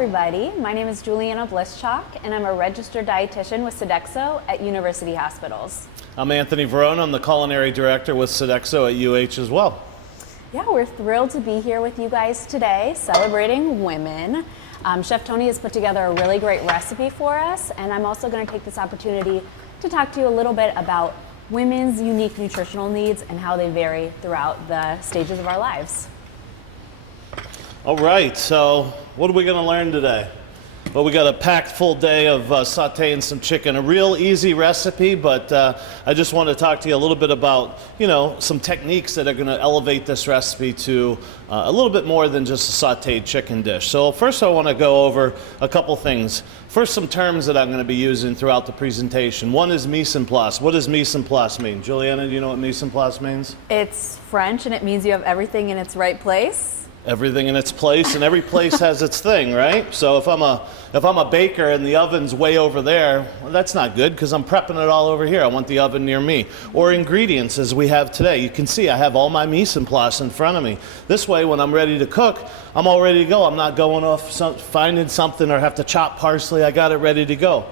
everybody. My name is Juliana Blischak, and I'm a registered dietitian with Sodexo at University Hospitals. I'm Anthony Verona. I'm the culinary director with Sodexo at UH as well. Yeah, we're thrilled to be here with you guys today, celebrating women. Chef Tony has put together a really great recipe for us, and I'm also going to take this opportunity to talk to you a little bit about women's unique nutritional needs and how they vary throughout the stages of our lives. All right, so what are we going to learn today? Well, we got a packed full day of sauteing some chicken. A real easy recipe, but I just want to talk to you a little bit about, some techniques that are going to elevate this recipe to a little bit more than just a sauteed chicken dish. So first I want to go over a couple things. First, some terms that I'm going to be using throughout the presentation. One is mise en place. What does mise en place mean? Juliana, do you know what mise en place means? It's French, and it means you have everything in its right place. Everything in its place, and every place has its thing, right? So if I'm a baker and the oven's way over there, well, that's not good because I'm prepping it all over here. I want the oven near me. Or ingredients as we have today. You can see I have all my mise en place in front of me. This way, when I'm ready to cook, I'm all ready to go. I'm not going off finding something or have to chop parsley. I got it ready to go.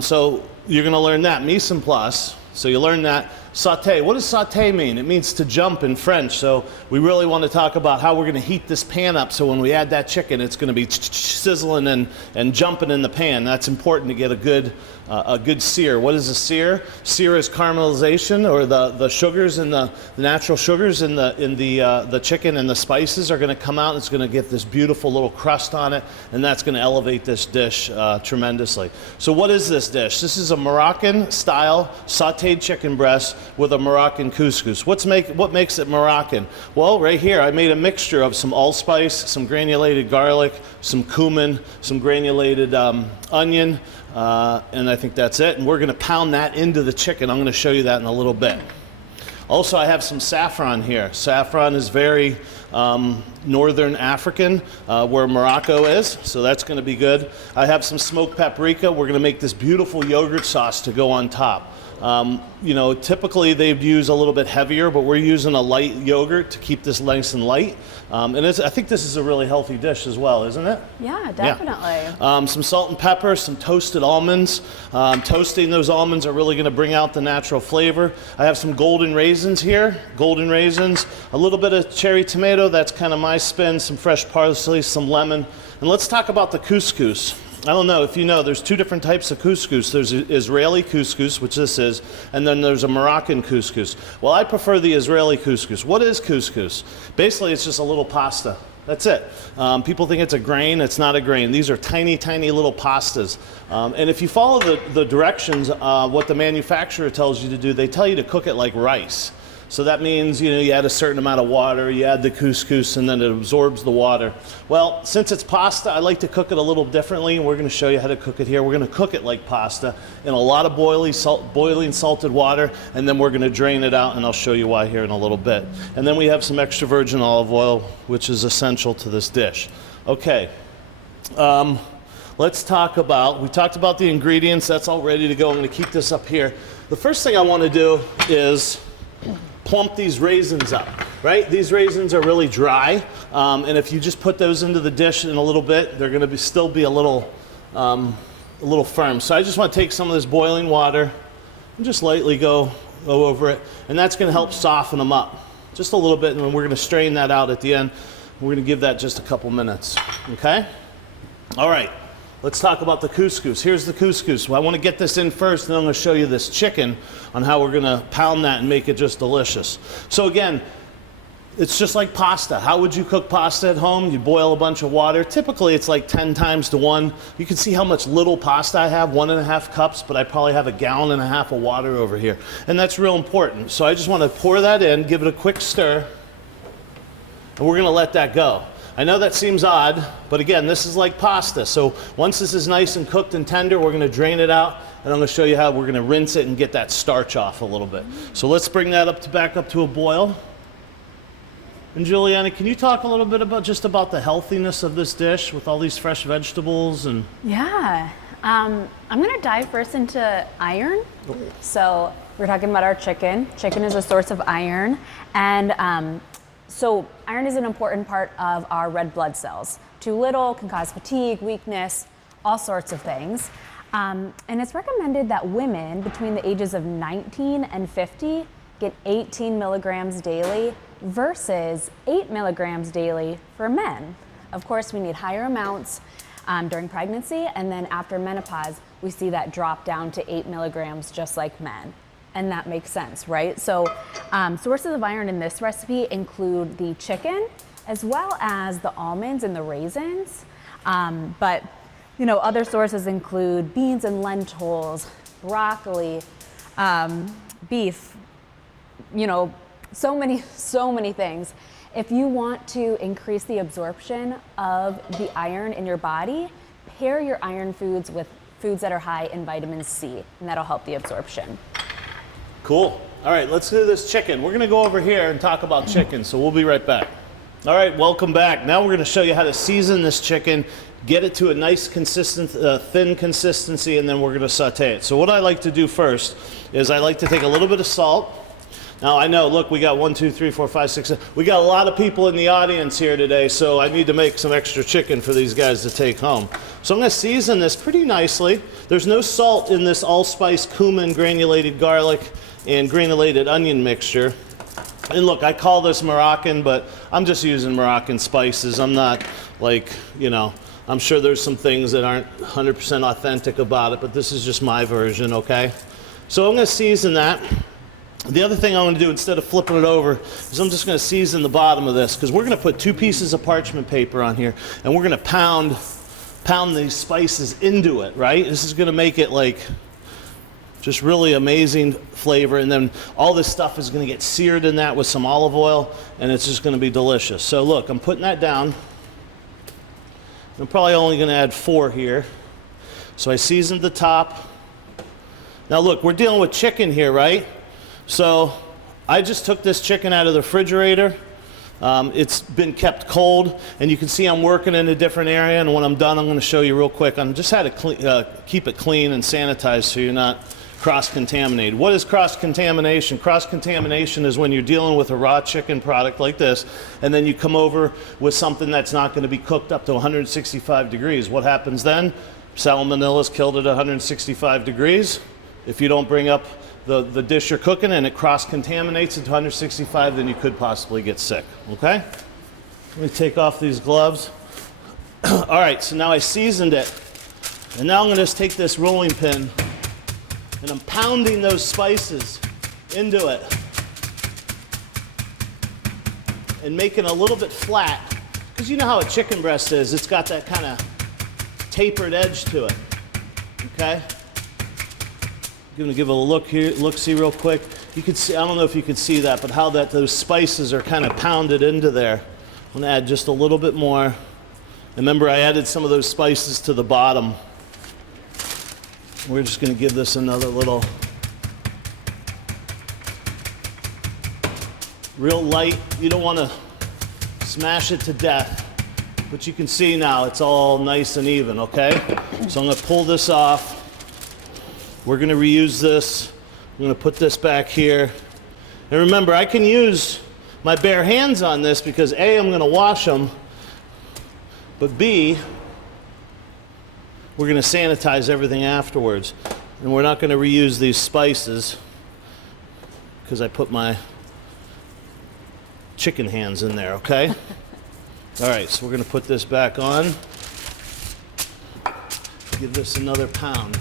So you're going to learn that, mise en place. So you learn that. Sauté. What does sauté mean? It means to jump in French. So we really want to talk about how we're going to heat this pan up so when we add that chicken, it's going to be sizzling and jumping in the pan. That's important to get a good sear. What is a sear? Sear is caramelization, or the sugars and the natural sugars in the chicken and the spices are going to come out. It's going to get this beautiful little crust on it, and that's going to elevate this dish tremendously. So what is this dish? This is a Moroccan style sauteed chicken breast with a Moroccan couscous. What makes it Moroccan? Well, right here I made a mixture of some allspice, some granulated garlic, some cumin, some granulated onion, and I think that's it. And we're going to pound that into the chicken. I'm going to show you that in a little bit. Also, I have some saffron here. Saffron is very northern African, where Morocco is, so that's going to be good. I have some smoked paprika. We're going to make this beautiful yogurt sauce to go on top. Typically they'd use a little bit heavier, but we're using a light yogurt to keep this nice and light. And I think this is a really healthy dish as well, isn't it? Yeah, definitely. Yeah. Some salt and pepper, some toasted almonds. Toasting those almonds are really going to bring out the natural flavor. I have some golden raisins here, golden raisins, a little bit of cherry tomato, that's kind of my spin, some fresh parsley, some lemon. And let's talk about the couscous. I don't know if you know, there's two different types of couscous. There's Israeli couscous, which this is, and then there's a Moroccan couscous. Well, I prefer the Israeli couscous. What is couscous? Basically, it's just a little pasta. That's it. People think it's a grain. It's not a grain. These are tiny, tiny little pastas. And if you follow the directions, what the manufacturer tells you to do, they tell you to cook it like rice. So that means, you add a certain amount of water, you add the couscous, and then it absorbs the water. Well, since it's pasta, I like to cook it a little differently, and we're going to show you how to cook it here. We're going to cook it like pasta in a lot of boiling salted water, and then we're going to drain it out, and I'll show you why here in a little bit. And then we have some extra virgin olive oil, which is essential to this dish. Okay. Let's talk about, we talked about the ingredients. That's all ready to go. I'm going to keep this up here. The first thing I want to do is plump these raisins up, right? These raisins are really dry, and if you just put those into the dish in a little bit, they're going to still be a little firm. So I just want to take some of this boiling water and just lightly go over it, and that's going to help soften them up just a little bit, and then we're going to strain that out at the end. We're going to give that just a couple minutes, okay? All right. Let's talk about the couscous. Here's the couscous. Well, I want to get this in first, and then I'm going to show you this chicken on how we're going to pound that and make it just delicious. So again, it's just like pasta. How would you cook pasta at home? You boil a bunch of water. Typically, it's like 10 times to 1. You can see how much little pasta I have, 1.5 cups, but I probably have 1.5 gallons of water over here. And that's real important. So I just want to pour that in, give it a quick stir, and we're going to let that go. I know that seems odd, but again, this is like pasta. So once this is nice and cooked and tender, we're going to drain it out, and I'm going to show you how we're going to rinse it and get that starch off a little bit. So let's bring that back up to a boil. And Juliana, can you talk a little bit about the healthiness of this dish with all these fresh vegetables? And Yeah. I'm going to dive first into iron. So we're talking about our chicken. Chicken is a source of iron, and so iron is an important part of our red blood cells. Too little can cause fatigue, weakness, all sorts of things. And it's recommended that women between the ages of 19 and 50 get 18 milligrams daily versus 8 milligrams daily for men. Of course, we need higher amounts during pregnancy, and then after menopause, we see that drop down to 8 milligrams just like men. And that makes sense, right? So sources of iron in this recipe include the chicken as well as the almonds and the raisins. But other sources include beans and lentils, broccoli, beef, so many things. If you want to increase the absorption of the iron in your body, pair your iron foods with foods that are high in vitamin C, and that'll help the absorption. Cool. All right, let's do this chicken. We're gonna go over here and talk about chicken, so we'll be right back. All right, welcome back. Now we're gonna show you how to season this chicken, get it to a nice consistent, thin consistency, and then we're gonna saute it. So what I like to do first is I like to take a little bit of salt. Now I know, look, we got 1, 2, 3, 4, 5, 6, 7. We got a lot of people in the audience here today, so I need to make some extra chicken for these guys to take home. So I'm gonna season this pretty nicely. There's no salt in this allspice, cumin, granulated garlic, and granulated onion mixture. And look, I call this Moroccan, but I'm just using Moroccan spices. I'm not like, I'm sure there's some things that aren't 100% authentic about it, but this is just my version, okay? So I'm gonna season that. The other thing I'm going to do instead of flipping it over is I'm just going to season the bottom of this, because we're going to put 2 pieces of parchment paper on here and we're going to pound these spices into it, right? This is going to make it like just really amazing flavor, and then all this stuff is going to get seared in that with some olive oil, and it's just going to be delicious. So look, I'm putting that down. I'm probably only going to add 4 here. So I seasoned the top. Now look, we're dealing with chicken here, right? So I just took this chicken out of the refrigerator. It's been kept cold, and you can see I'm working in a different area, and when I'm done, I'm going to show you real quick. I'm just had to keep it clean and sanitized so you're not cross-contaminated. What is cross-contamination? Cross-contamination is when you're dealing with a raw chicken product like this, and then you come over with something that's not going to be cooked up to 165 degrees. What happens then? Salmonella is killed at 165 degrees. If you don't bring up the dish you're cooking and it cross-contaminates at 165, then you could possibly get sick, okay? Let me take off these gloves. All right, so now I seasoned it. And now I'm gonna just take this rolling pin and I'm pounding those spices into it and making it a little bit flat, because you know how a chicken breast is. It's got that kind of tapered edge to it, okay? I'm gonna give it a look here, look-see real quick. You can see, I don't know if you can see that, but how those spices are kind of pounded into there. I'm gonna add just a little bit more. Remember, I added some of those spices to the bottom. We're just gonna give this another little, real light. You don't wanna smash it to death, but you can see now it's all nice and even, okay? So I'm gonna pull this off. We're going to reuse this. I'm going to put this back here. And remember, I can use my bare hands on this because A, I'm going to wash them, but B, we're going to sanitize everything afterwards. And we're not going to reuse these spices because I put my chicken hands in there, okay? All right, so we're going to put this back on. Give this another pound.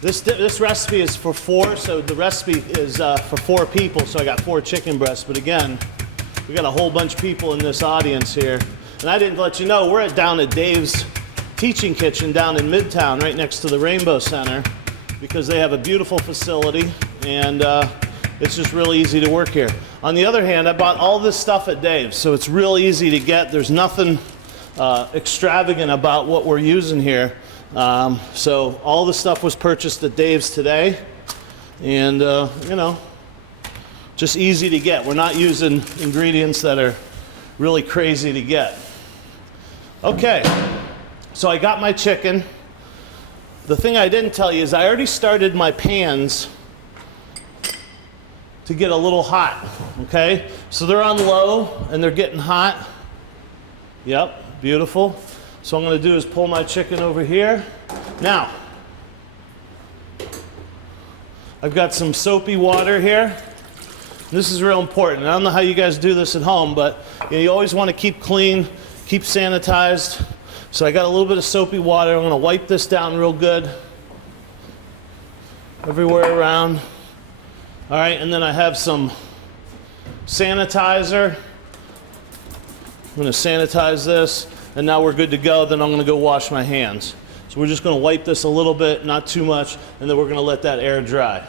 This recipe is for 4, so the recipe is for 4 people, so I got 4 chicken breasts. But again, we got a whole bunch of people in this audience here. And I didn't let you know, we're down at Dave's Teaching Kitchen down in Midtown, right next to the Rainbow Center, because they have a beautiful facility, and it's just really easy to work here. On the other hand, I bought all this stuff at Dave's, so it's real easy to get. There's nothing extravagant about what we're using here. So all the stuff was purchased at Dave's today, and just easy to get. We're not using ingredients that are really crazy to get. Okay, so I got my chicken. The thing I didn't tell you is I already started my pans to get a little hot, okay? So they're on low and they're getting hot. Yep, Beautiful. So what I'm going to do is pull my chicken over here. Now, I've got some soapy water here. This is real important. I don't know how you guys do this at home, but you always want to keep clean, keep sanitized. So I got a little bit of soapy water. I'm going to wipe this down real good. Everywhere around. All right, and then I have some sanitizer. I'm going to sanitize this, and now we're good to go. Then I'm going to go wash my hands. So we're just going to wipe this a little bit, not too much, and then we're going to let that air dry.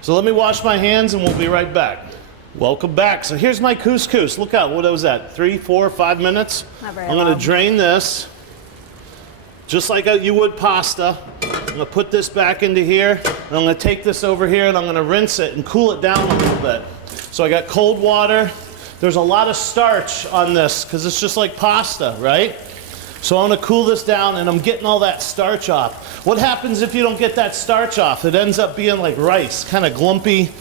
So let me wash my hands, and we'll be right back. Welcome back. So here's my couscous. Look out, what was that? 3, 4, 5 minutes? Not very I'm going long. to drain this, just like you would pasta. I'm going to put this back into here, and I'm going to take this over here, and I'm going to rinse it and cool it down a little bit. So I got cold water. There's a lot of starch on this because it's just like pasta, right? So I'm going to cool this down, and I'm getting all that starch off. What happens if you don't get that starch off? It ends up being like rice, kind of glumpy.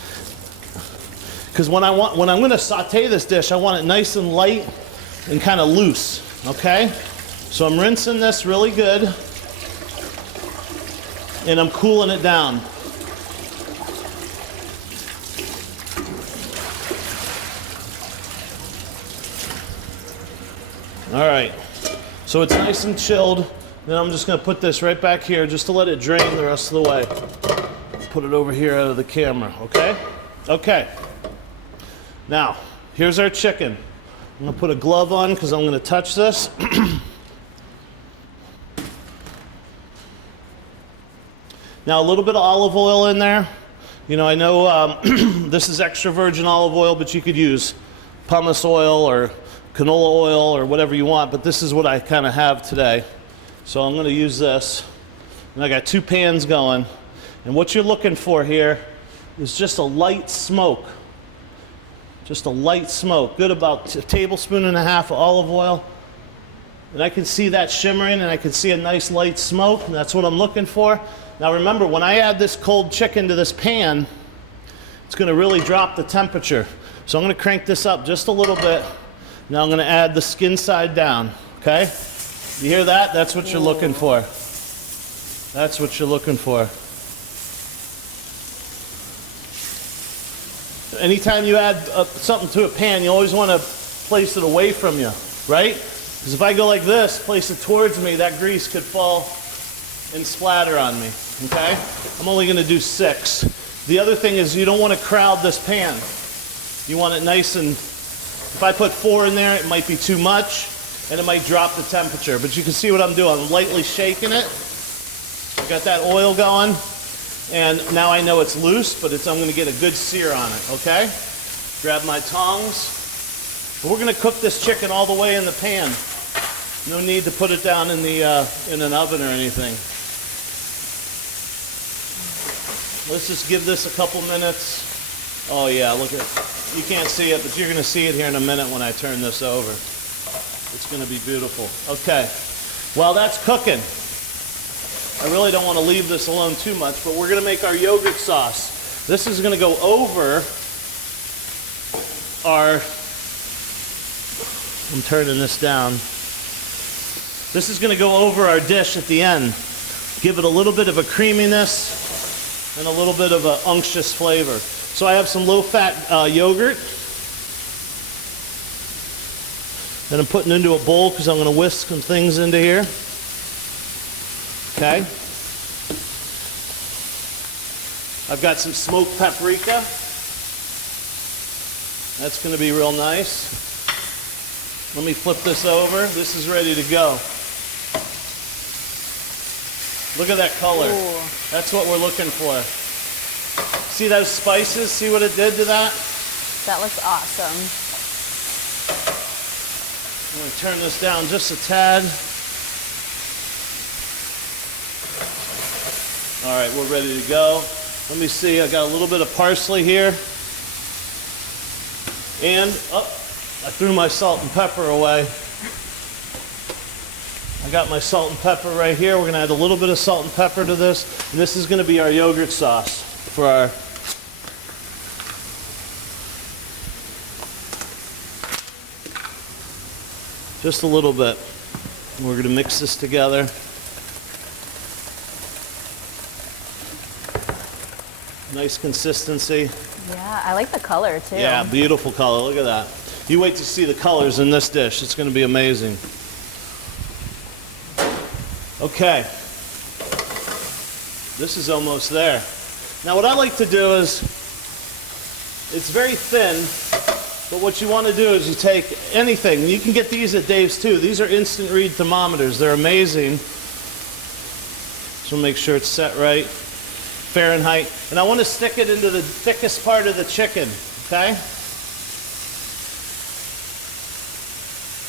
Because when I'm going to saute this dish, I want it nice and light and kind of loose, okay? So I'm rinsing this really good, and I'm cooling it down. All right, so it's nice and chilled. Then I'm just going to put this right back here just to let it drain the rest of the way. Put it over here out of the camera, okay? Okay. Now, here's our chicken. I'm going to put a glove on because I'm going to touch this. Now, a little bit of olive oil in there. You know, I know this is extra virgin olive oil, but you could use pumice oil or canola oil or whatever you want, but this is what I kind of have today. So I'm going to use this. And I got 2 pans going. And what you're looking for here is just a light smoke. Just a light smoke. Good, about a tablespoon and a half of olive oil. And I can see that shimmering, and I can see a nice light smoke, and that's what I'm looking for. Now remember, when I add this cold chicken to this pan, it's going to really drop the temperature. So I'm going to crank this up just a little bit. Now I'm going to add the skin side down, okay? You hear that? That's what you're looking for. That's what you're looking for. Anytime you add something to a pan, you always want to place it away from you, right? Because if I go like this, place it towards me, that grease could fall and splatter on me, okay? I'm only going to do 6. The other thing is you don't want to crowd this pan. You want it nice and... If I put 4 in there, it might be too much, and it might drop the temperature. But you can see what I'm doing. I'm lightly shaking it. I got that oil going, and now I know it's loose, but I'm going to get a good sear on it, okay? Grab my tongs. We're going to cook this chicken all the way in the pan. No need to put it down in an oven or anything. Let's just give this a couple minutes. Oh yeah, look at it. You can't see it, but you're going to see it here in a minute when I turn this over. It's going to be beautiful. Okay, while that's cooking, I really don't want to leave this alone too much, but we're going to make our yogurt sauce. This is going to go over our... I'm turning this down. This is going to go over our dish at the end. Give it a little bit of a creaminess and a little bit of an unctuous flavor. So I have some low-fat yogurt that I'm putting into a bowl because I'm going to whisk some things into here. Okay. I've got some smoked paprika. That's going to be real nice. Let me flip this over. This is ready to go. Look at that color. Ooh. That's what we're looking for. See those spices? See what it did to that? That looks awesome. I'm going to turn this down just a tad. All right, we're ready to go. Let me see, I got a little bit of parsley here. And, I threw my salt and pepper away. I got my salt and pepper right here. We're going to add a little bit of salt and pepper to this. And this is going to be our yogurt sauce for our... Just a little bit. We're gonna mix this together. Nice consistency. Yeah, I like the color too. Yeah, beautiful color. Look at that. You wait to see the colors in this dish. It's going to be amazing. Okay. This is almost there. Now what I like to do is, it's very thin, but what you want to do is you take anything. You can get these at Dave's too. These are instant read thermometers. They're amazing. So make sure it's set right. Fahrenheit. And I want to stick it into the thickest part of the chicken, okay?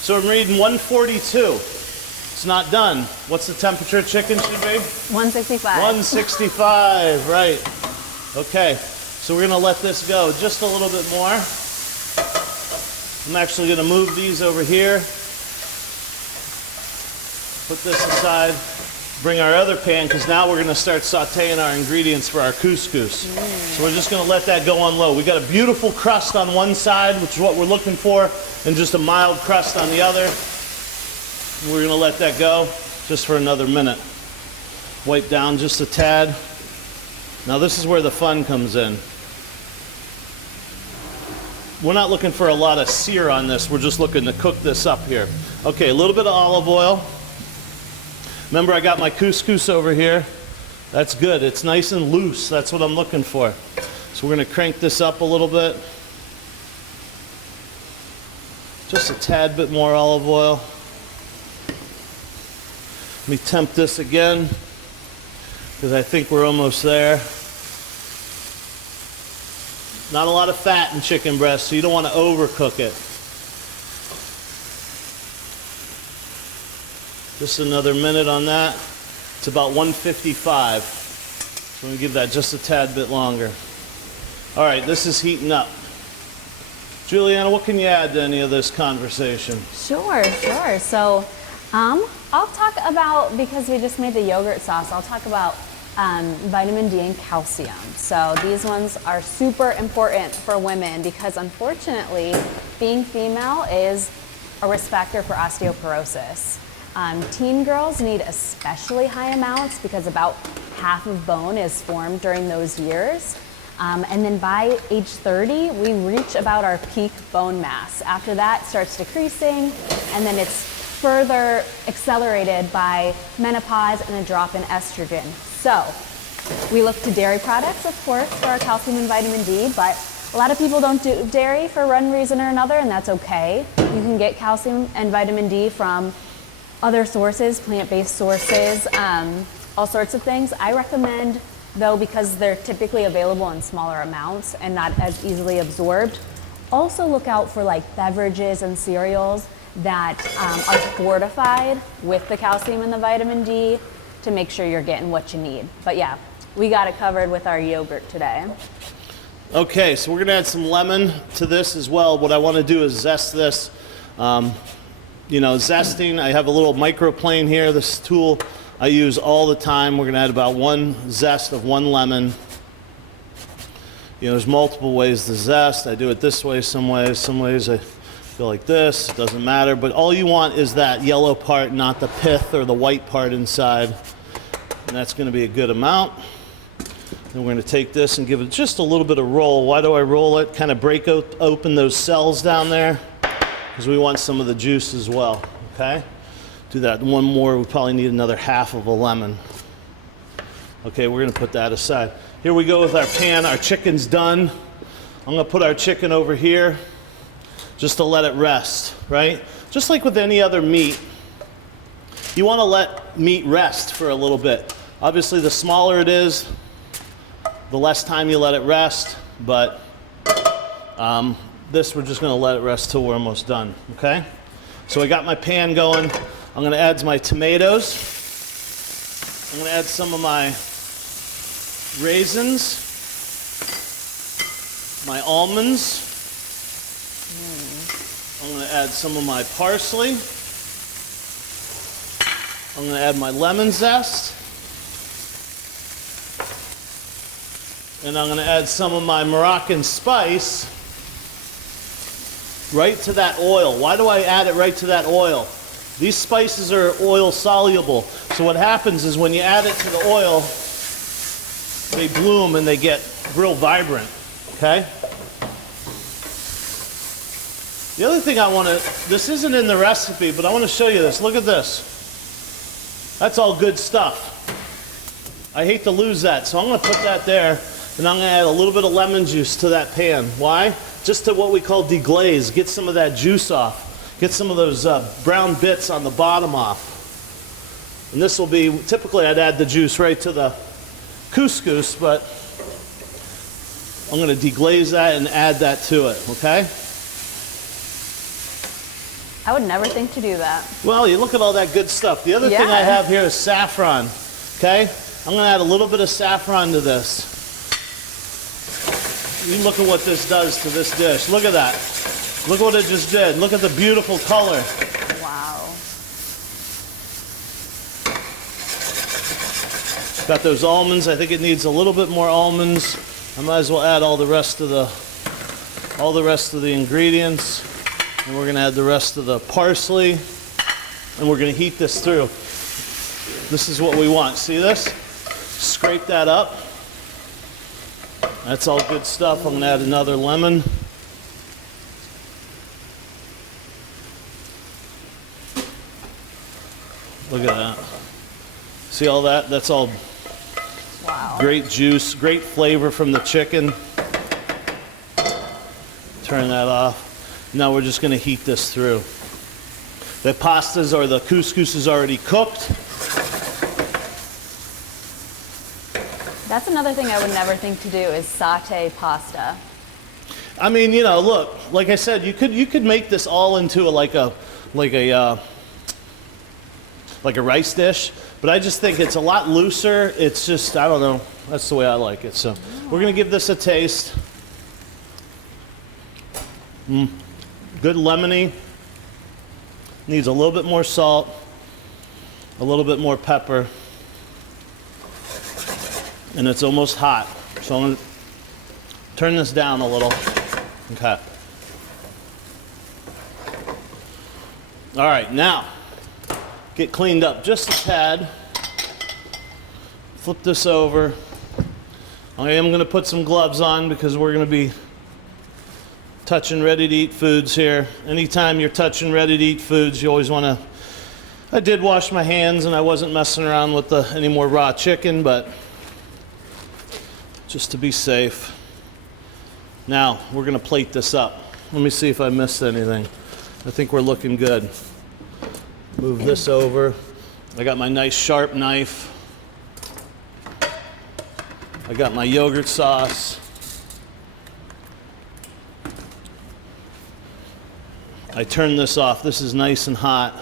So I'm reading 142. It's not done. What's the temperature of chicken should be? 165. 165, right. Okay, so we're gonna let this go just a little bit more. I'm actually gonna move these over here. Put this aside. Bring our other pan, because now we're gonna start sauteing our ingredients for our couscous. So we're just gonna let that go on low. We got a beautiful crust on one side, which is what we're looking for, and just a mild crust on the other. And we're gonna let that go just for another minute. Wipe down just a tad. Now this is where the fun comes in. We're not looking for a lot of sear on this, we're just looking to cook this up here. Okay, a little bit of olive oil. Remember, I got my couscous over here. That's good. It's nice and loose. That's what I'm looking for. So we're going to crank this up a little bit. Just a tad bit more olive oil. Let me temp this again, because I think we're almost there. Not a lot of fat in chicken breast, so you don't want to overcook it. Just another minute on that. It's about 155. So I'm going to give that just a tad bit longer. All right, this is heating up. Juliana, what can you add to any of this conversation? Sure. So I'll talk about, because we just made the yogurt sauce, I'll talk about vitamin D and calcium. So these ones are super important for women because unfortunately, being female is a risk factor for osteoporosis. Teen girls need especially high amounts because about half of bone is formed during those years. And then by age 30, we reach about our peak bone mass. After that, it starts decreasing, and then it's further accelerated by menopause and a drop in estrogen. So we look to dairy products, of course, for our calcium and vitamin D, but a lot of people don't do dairy for one reason or another, and that's okay. You can get calcium and vitamin D from other sources, plant-based sources, all sorts of things. I recommend, though, because they're typically available in smaller amounts and not as easily absorbed, also look out for like beverages and cereals that are fortified with the calcium and the vitamin D to make sure you're getting what you need. But yeah, we got it covered with our yogurt today. Okay, so we're gonna add some lemon to this as well. What I wanna do is zest this. You know, zesting, I have a little microplane here. This tool I use all the time. We're gonna add about one zest of one lemon. You know, there's multiple ways to zest. I do it this way some ways I go like this, it doesn't matter. But all you want is that yellow part, not the pith or the white part inside. And that's gonna be a good amount. Then we're gonna take this and give it just a little bit of roll. Why do I roll it? Kind of break open those cells down there, because we want some of the juice as well, okay? Do that one more, we probably need another half of a lemon. Okay, we're gonna put that aside. Here we go with our pan, our chicken's done. I'm gonna put our chicken over here just to let it rest, right? Just like with any other meat, you wanna let meat rest for a little bit. Obviously, the smaller it is, the less time you let it rest, but this, we're just gonna let it rest till we're almost done, okay? So I got my pan going. I'm gonna add my tomatoes. I'm gonna add some of my raisins, my almonds. I'm gonna add some of my parsley. I'm gonna add my lemon zest. And I'm gonna add some of my Moroccan spice right to that oil. Why do I add it right to that oil? These spices are oil soluble. So what happens is when you add it to the oil, they bloom and they get real vibrant, okay? The other thing I want to, this isn't in the recipe, but I want to show you this. Look at this. That's all good stuff. I hate to lose that, so I'm going to put that there, and I'm going to add a little bit of lemon juice to that pan. Why? Just to what we call deglaze, get some of that juice off, get some of those brown bits on the bottom off. And this will be, typically I'd add the juice right to the couscous, but I'm going to deglaze that and add that to it, okay? I would never think to do that. Well, you look at all that good stuff. The other thing I have here is saffron, okay? I'm going to add a little bit of saffron to this. You look at what this does to this dish. Look at that. Look what it just did. Look at the beautiful color. Wow. Got those almonds. I think it needs a little bit more almonds. I might as well add all the rest of the ingredients. And we're going to add the rest of the parsley. And we're going to heat this through. This is what we want. See this? Scrape that up. That's all good stuff. I'm going to add another lemon. Look at that. See all that? That's all great juice, great flavor from the chicken. Turn that off. Now we're just going to heat this through. The pastas or the couscous is already cooked. That's another thing I would never think to do is saute pasta. I mean, you know, look, like I said, you could make this all into like a rice dish, but I just think it's a lot looser. It's just, I don't know, that's the way I like it. So we're gonna give this a taste. Good lemony. Needs a little bit more salt, a little bit more pepper, and it's almost hot. So I'm gonna turn this down a little. Okay. All right, now get cleaned up just a tad. Flip this over. I am going to put some gloves on because we're going to be touching ready-to-eat foods here. Anytime you're touching ready-to-eat foods, you always want to... I did wash my hands and I wasn't messing around with any more raw chicken, but just to be safe. Now, we're going to plate this up. Let me see if I missed anything. I think we're looking good. Move this over. I got my nice sharp knife. I got my yogurt sauce. I turn this off. This is nice and hot.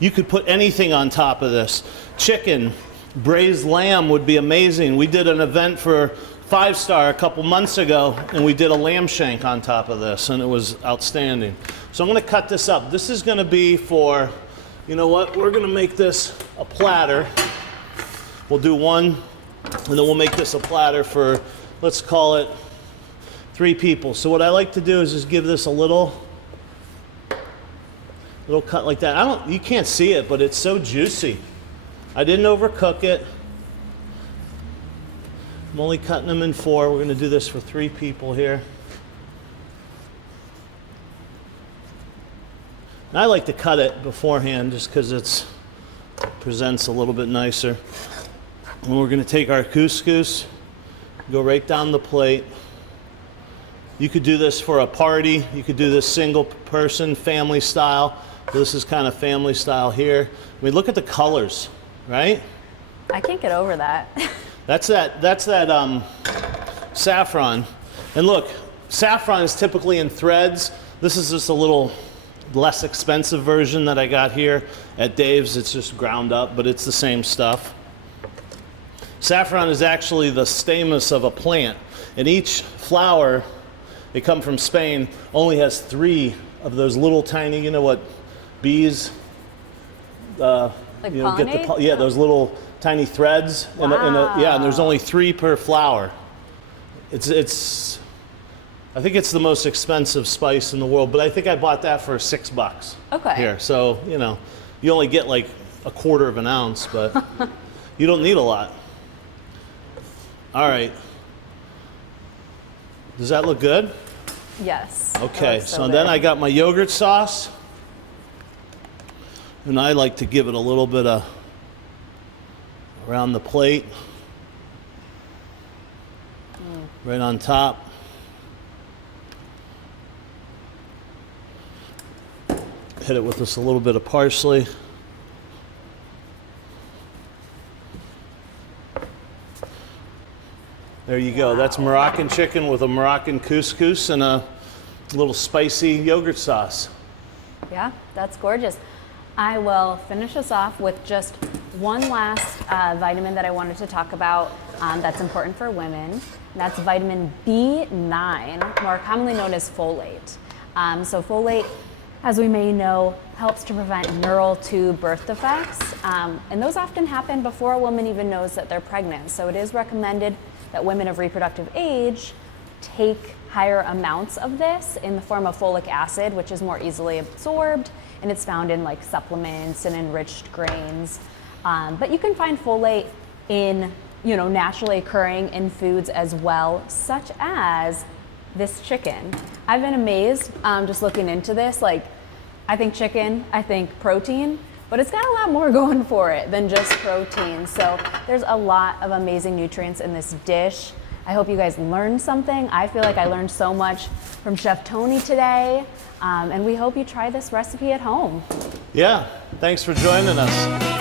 You could put anything on top of this. Chicken, braised lamb would be amazing. We did an event for 5 Star a couple months ago, and we did a lamb shank on top of this, and it was outstanding. So I'm going to cut this up. This is going to be for, you know what, we're going to make this a platter. We'll do one, and then we'll make this a platter for, let's call it 3 people. So what I like to do is just give this a little cut like that. You can't see it, but it's so juicy. I didn't overcook it. I'm only cutting them in 4. We're going to do this for 3 people here. And I like to cut it beforehand just because it presents a little bit nicer. And we're going to take our couscous, go right down the plate. You could do this for a party. You could do this single person, family style. So this is kind of family style here. I mean, look at the colors, right? I can't get over that. That's that saffron. And look, saffron is typically in threads. This is just a little less expensive version that I got here at Dave's. It's just ground up, but it's the same stuff. Saffron is actually the stamens of a plant. And each flower, they come from Spain, only has 3 of those little tiny, you know what, bees? Like pollinate? Those little tiny threads. Wow. And there's only 3 per flower. It's I think it's the most expensive spice in the world, but I think I bought that for $6 Okay. here. So, you know, you only get like a quarter of an ounce, but you don't need a lot. All right. Does that look good? Yes. that Okay, looks so good. then I got my yogurt sauce. And I like to give it a little bit of around the plate. Right on top. Hit it with just a little bit of parsley. There you go. That's Moroccan chicken with a Moroccan couscous and a little spicy yogurt sauce. Yeah, that's gorgeous. I will finish us off with just one last vitamin that I wanted to talk about that's important for women. That's vitamin B9, more commonly known as folate. So folate, as we may know, helps to prevent neural tube birth defects. And those often happen before a woman even knows that they're pregnant. So it is recommended that women of reproductive age take higher amounts of this in the form of folic acid, which is more easily absorbed, and it's found in like supplements and enriched grains. But you can find folate in, naturally occurring in foods as well, such as this chicken. I've been amazed just looking into this. Like, I think chicken, I think protein, but it's got a lot more going for it than just protein. So there's a lot of amazing nutrients in this dish. I hope you guys learned something. I feel like I learned so much from Chef Tony today, and we hope you try this recipe at home. Yeah, thanks for joining us.